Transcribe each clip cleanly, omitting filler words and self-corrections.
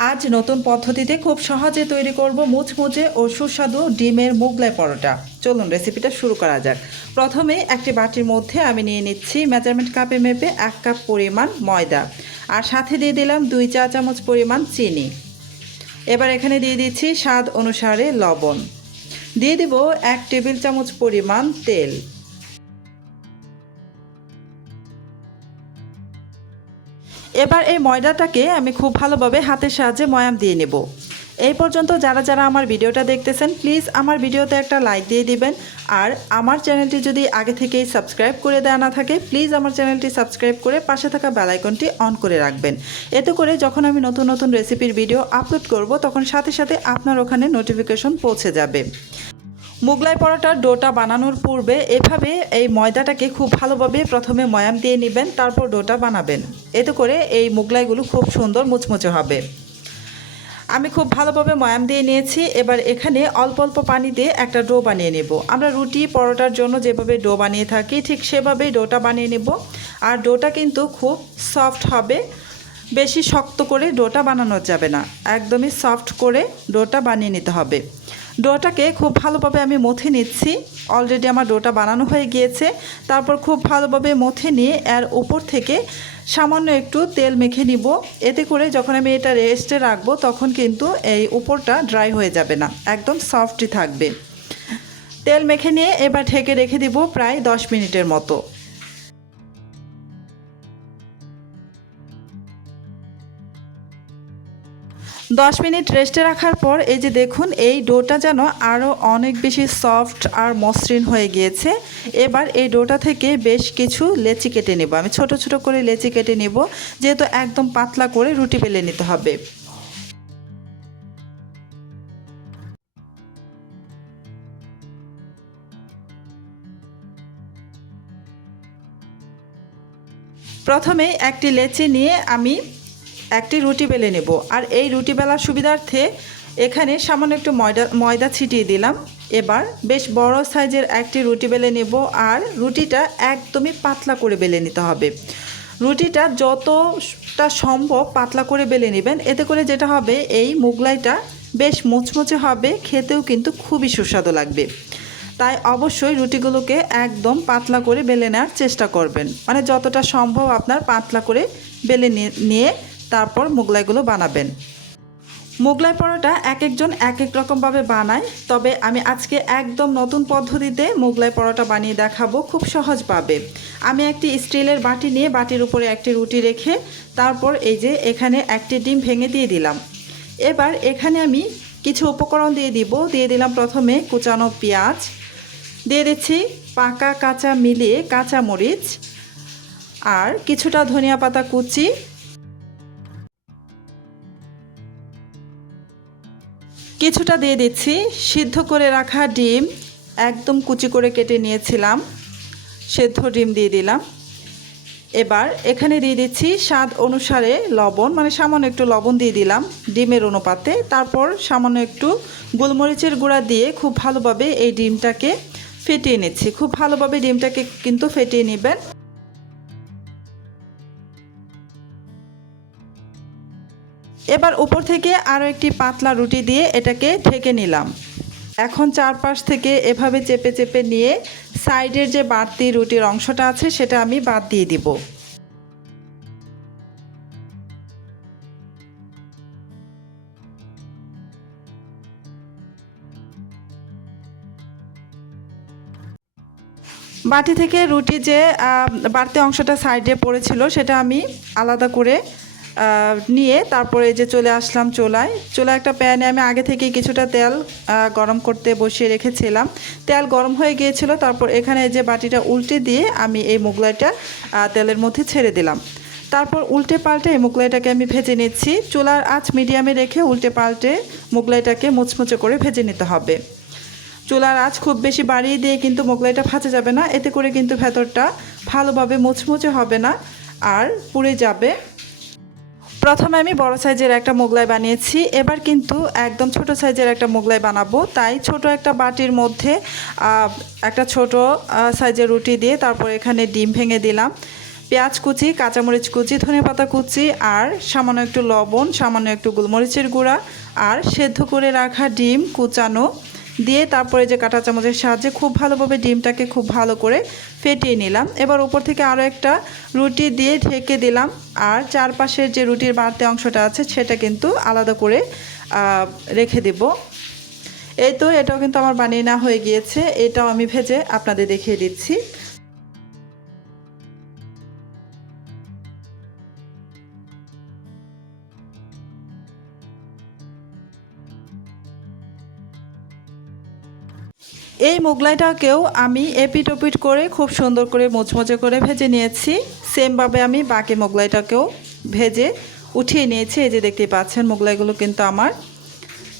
আজ নতুন পদ্ধতিতে খুব সহজে তৈরি করব মুচমুচে ও সুস্বাদু ডিমের মোগলাই পরোটা। চলুন রেসিপিটা শুরু করা যাক। প্রথমে একটি বাটির মধ্যে আমি নিয়ে নিচ্ছি মেজারমেন্ট কাপে মেপে 1 কাপ পরিমাণ ময়দা, আর সাথে দিয়ে দিলাম 2 চা চামচ পরিমাণ চিনি। এবার এখানে দিয়ে দিচ্ছি স্বাদ অনুসারে লবণ, দিয়ে দেব 1 টেবিল চামচ পরিমাণ তেল। এবার এই ময়দাটাকে আমি খুব ভালোভাবে হাতের সাহায্যে ময়াম দিয়ে নেব। এই পর্যন্ত যারা যারা আমার ভিডিওটা দেখতেছেন প্লিজ আমার ভিডিওতে একটা লাইক দিয়ে দিবেন, আর আমার চ্যানেলটি যদি আগে থেকেই সাবস্ক্রাইব করে দেওয়া না থাকে প্লিজ আমার চ্যানেলটি সাবস্ক্রাইব করে পাশে থাকা বেল আইকনটি অন করে রাখবেন। এতে করে যখন আমি নতুন নতুন রেসিপির ভিডিও আপলোড করব তখন সাথে সাথে আপনার ওখানে নোটিফিকেশন পৌঁছে যাবে। মোগলাই পরোটার ডোটা বানানোর পূর্বে এভাবে এই ময়দাটাকে খুব ভালোভাবে প্রথমে ময়াম দিয়ে নেবেন, তারপর ডোটা বানাবেন। এতে করে এই মোগলাইগুলো খুব সুন্দর মুচমুচে হবে। আমি খুব ভালোভাবে ময়াম দিয়ে নিয়েছি। এবার এখানে অল্প অল্প পানি দিয়ে একটা ডো বানিয়ে নেব। আমরা রুটি পরোটার জন্য যেভাবে ডো বানিয়ে থাকি ঠিক সেভাবেই ডোটা বানিয়ে নেব। আর ডোটা কিন্তু খুব সফট হবে, বেশি শক্ত করে ডোটা বানানো যাবে না, একদমই সফট করে ডোটা বানিয়ে নিতে হবে। ডোটাকে খুব ভালোভাবে আমি মথে নিচ্ছি। অলরেডি আমার ডোটা বানানো হয়ে গিয়েছে। তারপর খুব ভালোভাবে মথে নিয়ে এর উপর থেকে সামান্য একটু তেল মেখে নিব। এতে করে যখন আমি এটা রেস্টে রাখবো তখন কিন্তু এই উপরটা ড্রাই হয়ে যাবে না, একদম সফটই থাকবে। তেল মেখে নিয়ে এবার ঢেকে রেখে দিব প্রায় 10 মিনিটের মতো। 10 মিনিট রেস্টে রাখার পর এই যে দেখুন এই ডোটা যেন আরও অনেক বেশি সফট আর মসৃণ হয়ে গিয়েছে। এবার এই ডোটা থেকে বেশ কিছু লেচি কেটে নেব। আমি ছোট ছোট করে লেচি কেটে নেব, যেহেতু একদম পাতলা করে রুটি বেলে নিতে হবে। প্রথমে একটি লেচি নিয়ে আমি একটি রুটি বেলে নেব, আর এই রুটি বেলার সুবিধার্থে এখানে সামান্য একটু ময়দা ছিটিয়ে দিলাম। এবার বেশ বড় সাইজের একটি রুটি বেলে নেব, আর রুটিটা একদমই পাতলা করে বেলে নিতে হবে। রুটিটা যতটা সম্ভব পাতলা করে বেলে নেবেন, এতে করে যেটা হবে এই মোগলাইটা বেশ মুচমুচে হবে, খেতেও কিন্তু খুবই সুস্বাদু লাগবে। তাই অবশ্যই রুটিগুলোকে একদম পাতলা করে বেলে নেওয়ার চেষ্টা করবেন, মানে যতটা সম্ভব আপনার পাতলা করে বেলে নিয়ে তারপর মোগলাইগুলো বানাবেন। মোগলাই পরোটা এক একজন এক এক রকমভাবে বানায়, তবে আমি আজকে একদম নতুন পদ্ধতিতে মোগলাই পরোটা বানিয়ে দেখাবো খুব সহজভাবে। আমি একটি স্টিলের বাটি নিয়ে বাটির উপরে একটি রুটি রেখে তারপর এই যে এখানে একটি ডিম ভেঙে দিয়ে দিলাম। এবার এখানে আমি কিছু উপকরণ দিয়ে দিলাম প্রথমে কুচানো পেঁয়াজ, দিয়ে দিচ্ছি পাকা কাঁচা মিলিয়ে কাঁচা মরিচ, আর কিছুটা ধনিয়া পাতা কুচি, কিছুটা দিয়ে দিচ্ছি সিদ্ধ করে রাখা ডিম, একদম কুচি করে কেটে নিয়েছিলাম, সেদ্ধ ডিম দিয়ে দিলাম। এবার এখানে দিয়ে দিচ্ছি স্বাদ অনুসারে লবণ, মানে সামান্য একটু লবণ দিয়ে দিলাম ডিমের অনুপাতে। তারপর সামান্য একটু গোলমরিচের গুঁড়া দিয়ে খুব ভালোভাবে এই ডিমটাকে ফেটিয়ে নিচ্ছি। খুব ভালোভাবে ডিমটাকে কিন্তু ফেটিয়ে নেবেন। এবার উপর থেকে আরও একটি পাতলা রুটি দিয়ে এটাকে ঢেকে নিলাম। এখন চারপাশ থেকে এভাবে চেপে চেপে নিয়ে সাইডের যে বাড়তি রুটির অংশটা আছে সেটা আমি বাদ দিয়ে দিব। বাটি থেকে রুটি যে বাড়তি অংশটা সাইডে পড়েছিল সেটা আমি আলাদা করে নিয়ে তারপরে যে চলে আসলাম চুলায় একটা প্যানে আমি আগে থেকেই কিছুটা তেল গরম করতে বসিয়ে রেখেছিলাম। তেল গরম হয়ে গিয়েছিল, তারপর এখানে যে বাটিটা উল্টে দিয়ে আমি এই মোগলাইটা তেলের মধ্যে ছেড়ে দিলাম। তারপর উল্টে পাল্টে এই মোগলাইটাকে আমি ভেজে নিচ্ছি। চুলার আঁচ মিডিয়ামে রেখে উল্টে পাল্টে মোগলাইটাকে মুচমুচে করে ভেজে নিতে হবে। চুলার আঁচ খুব বেশি বাড়িয়ে দিয়ে কিন্তু মোগলাইটা ভাজা যাবে না, এতে করে কিন্তু ভেতরটা ভালোভাবে মুচমুচে হবে না আর পুড়ে যাবে। প্রথমে আমি বড় সাইজের একটা মোগলাই বানিয়েছি, এবার কিন্তু একদম ছোট সাইজের একটা মোগলাই বানাবো। তাই ছোট একটা বাটির মধ্যে একটা ছোট সাইজের রুটি দিয়ে তারপর এখানে ডিম ভেঙে দিলাম। পেঁয়াজ কুচি, কাঁচামরিচ কুচি, ধনেপাতা কুচি আর সামান্য একটু লবণ, সামান্য একটু গোলমরিচের গুঁড়া আর সেদ্ধ করে রাখা ডিম কুচানো দিয়ে তারপরে যে কাঁটা চামচের সাহায্যে খুব ভালোভাবে ডিমটাকে খুব ভালো করে ফেটিয়ে নিলাম। এবার উপর থেকে আরও একটা রুটি দিয়ে ঢেকে দিলাম আর চারপাশের যে রুটির বাড়তি অংশটা আছে সেটা কিন্তু আলাদা করে রেখে দেব। এই তো এটাও কিন্তু আমার বানিয়ে নেওয়া হয়ে গিয়েছে, এটাও আমি ভেজে আপনাদের দেখিয়ে দিচ্ছি। এই মোগলাইটাকেও আমি এপিট ওপিট করে খুব সুন্দর করে মুচমুচে করে ভেজে নিয়েছি। সেমভাবে আমি বাকি মোগলাইটাকেও ভেজে উঠিয়ে নিয়েছি। এই যে দেখতেই পাচ্ছেন মোগলাইগুলো কিন্তু আমার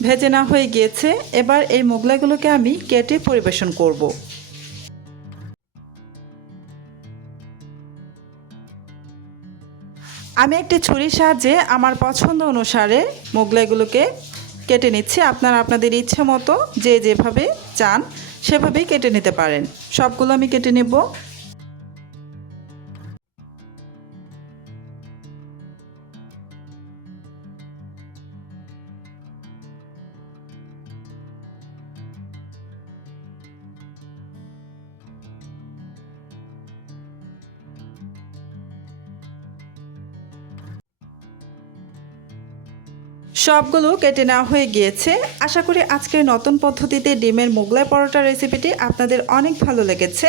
ভেজে না হয়ে গিয়েছে। এবার এই মোগলাইগুলোকে আমি কেটে পরিবেশন করব। আমি একটি ছুরির সাহায্যে আমার পছন্দ অনুসারে মোগলাইগুলোকে কেটে নিচ্ছি। আপনারা আপনাদের ইচ্ছে মতো যে যেভাবে চান সেভাবেই কেটে নিতে পারেন। সবগুলো আমি কেটে নেব। সবগুলো কেটে নেওয়া হয়ে গিয়েছে। আশা করি আজকের নতুন পদ্ধতিতে ডিমের মোগলাই পরোটা রেসিপিটি আপনাদের অনেক ভালো লেগেছে।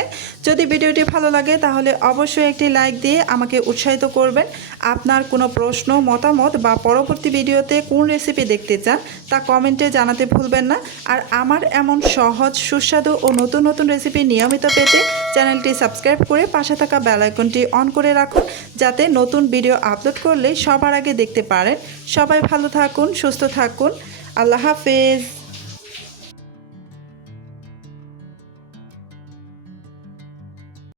যদি ভিডিওটি ভালো লাগে তাহলে অবশ্যই একটি লাইক দিয়ে আমাকে উৎসাহিত করবেন। আপনার কোনো প্রশ্ন, মতামত বা পরবর্তী ভিডিওতে কোন রেসিপি দেখতে চান তা কমেন্টে জানাতে ভুলবেন না। আর আমার এমন সহজ, সুস্বাদু ও নতুন নতুন রেসিপি নিয়মিত পেতে চ্যানেলটি সাবস্ক্রাইব করে পাশে থাকা বেল আইকনটি অন করে রাখুন, যাতে নতুন ভিডিও আপলোড করলে সবার আগে দেখতে পারেন। সবাই ভালো থাকুন, সুস্থ থাকুন। আল্লাহ হাফেজ।